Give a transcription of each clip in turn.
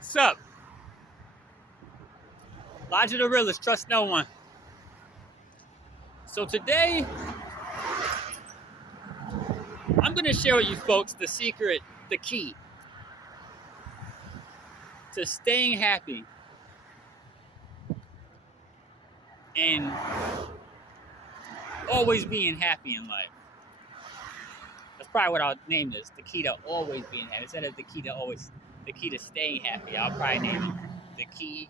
Sup? Lodge of the realist, trust no one. So today, I'm gonna share with you folks the secret, the key to staying happy and always being happy in life. That's probably what I'll name this: the key to always being happy. Instead of the key to staying happy, I'll probably name it the key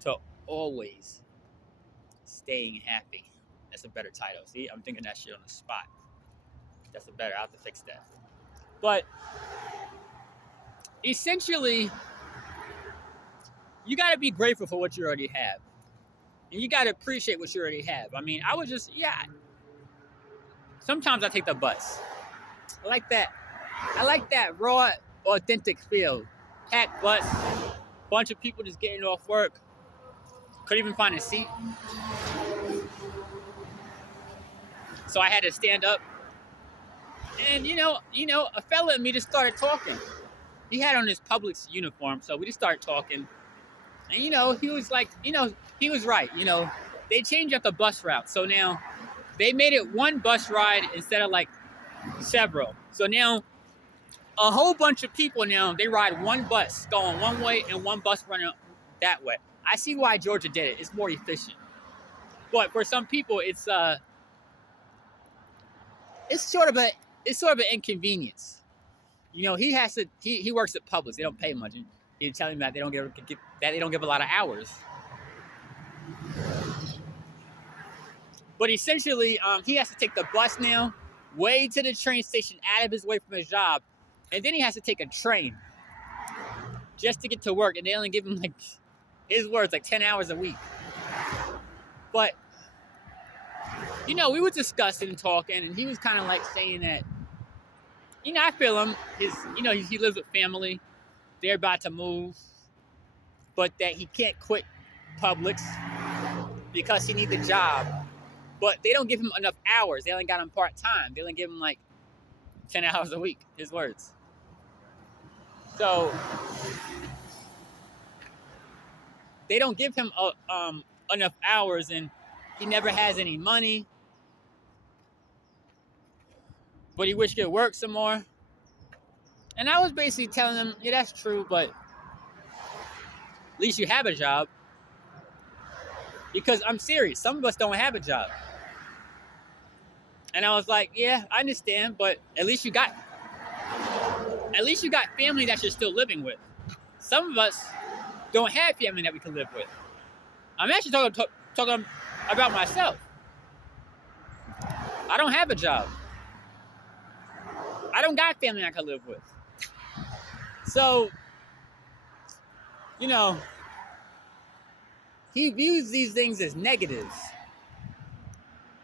to always staying happy. That's a better title. See, I'm thinking that shit on the spot. That's a better. I have to fix that. But essentially, you got to be grateful for what you already have, and you got to appreciate what you already have. I mean, I was just sometimes I take the bus. I like that. I like that raw, authentic feel. Packed bus, bunch of people just getting off work. Couldn't even find a seat, so I had to stand up. And a fella and me just started talking. He had on his Publix uniform, so we just started talking. And he was like, he was right. They changed up the bus route, so now they made it one bus ride instead of like several. So now a whole bunch of people now, they ride one bus going one way and one bus running that way. I see why Georgia did it. It's more efficient. But for some people, it's sort of an inconvenience. He has to. He works at Publix. They don't pay much. He's telling me that they don't give a lot of hours. But essentially, he has to take the bus now, way to the train station, out of his way from his job, and then he has to take a train just to get to work. And they only give him, like, his words, like 10 hours a week. But we were discussing and talking, and he was kind of like saying that, I feel him. He lives with family. They're about to move, but that he can't quit Publix because he needs a job. But they don't give him enough hours. They only got him part-time. They only give him like 10 hours a week, his words. So they don't give him enough hours, and he never has any money. But he wished he could work some more. And I was basically telling him, yeah, that's true, but at least you have a job. Because I'm serious, some of us don't have a job. And I was like, yeah, I understand, but at least you got family that you're still living with. Some of us don't have family that we can live with. I'm actually talking about myself. I don't have a job. I don't got family I can live with. So, he views these things as negatives,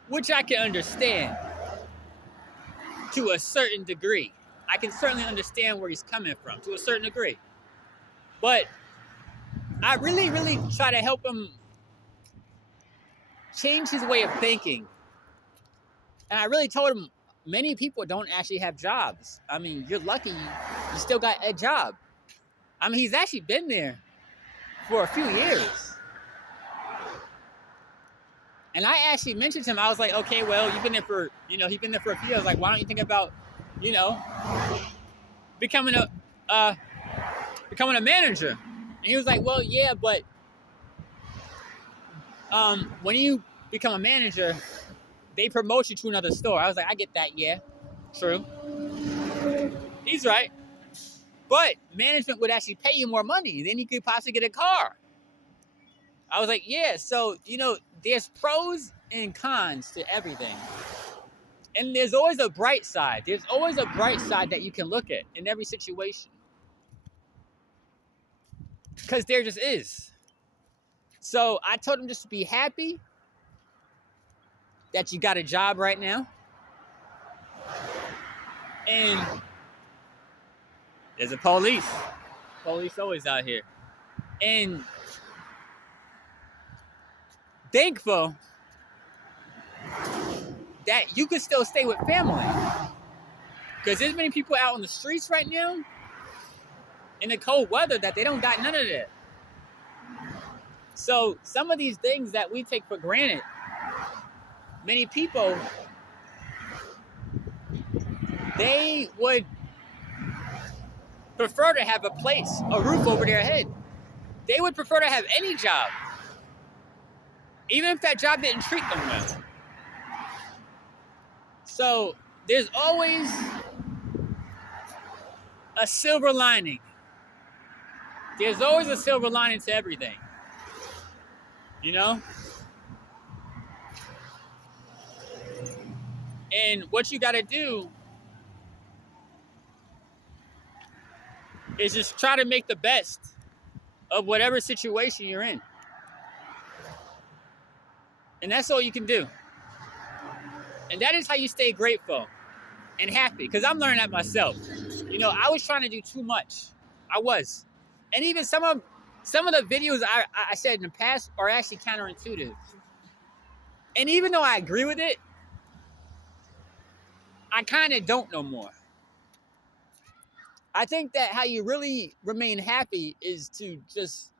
which I can understand to a certain degree. I can certainly understand where he's coming from to a certain degree. But I really, really try to help him change his way of thinking. And I really told him, many people don't actually have jobs. I mean, you're lucky you still got a job. I mean, he's actually been there for a few years. And I actually mentioned to him, I was like, okay, well, you've been there for, he's been there for a few years. Like, why don't you think about, becoming a manager? And he was like, well, yeah, but when you become a manager, they promote you to another store. I was like, I get that, yeah, true. He's right. But management would actually pay you more money. Then you could possibly get a car. I was like, yeah, so, there's pros and cons to everything. And there's always a bright side. There's always a bright side that you can look at in every situation. Because there just is. So I told him just to be happy that you got a job right now. And there's a police. Police always out here. And thankful that you can still stay with family. Because there's many people out on the streets right now, in the cold weather that they don't got none of that. So some of these things that we take for granted, many people, they would prefer to have a place, a roof over their head. They would prefer to have any job, even if that job didn't treat them well. So there's always a silver lining. There's always a silver lining to everything. You know? And what you got to do is just try to make the best of whatever situation you're in. And that's all you can do. And that is how you stay grateful and happy. Because I'm learning that myself. You know, I was trying to do too much. I was. And even some of the videos I said in the past are actually counterintuitive. And even though I agree with it, I kind of don't no more. I think that how you really remain happy is to just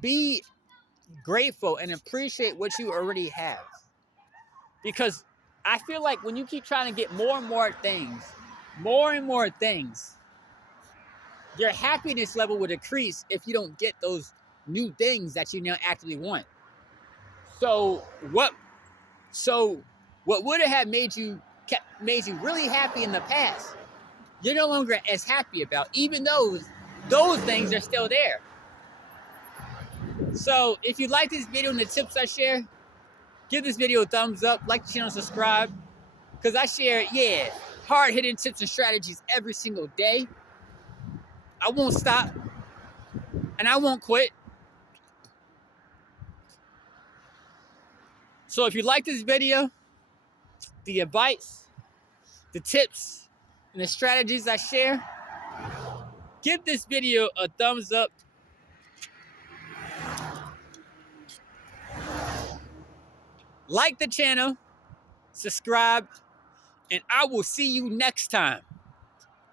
be grateful and appreciate what you already have. Because I feel like when you keep trying to get more and more things, your happiness level will decrease if you don't get those new things that you now actively want. So what would have made you really happy in the past, you're no longer as happy about, even though those things are still there. So if you like this video and the tips I share, give this video a thumbs up, like the channel, subscribe, because I share, hard-hitting tips and strategies every single day. I won't stop, and I won't quit. So if you like this video, the advice, the tips, and the strategies I share, give this video a thumbs up. Like the channel, subscribe, and I will see you next time.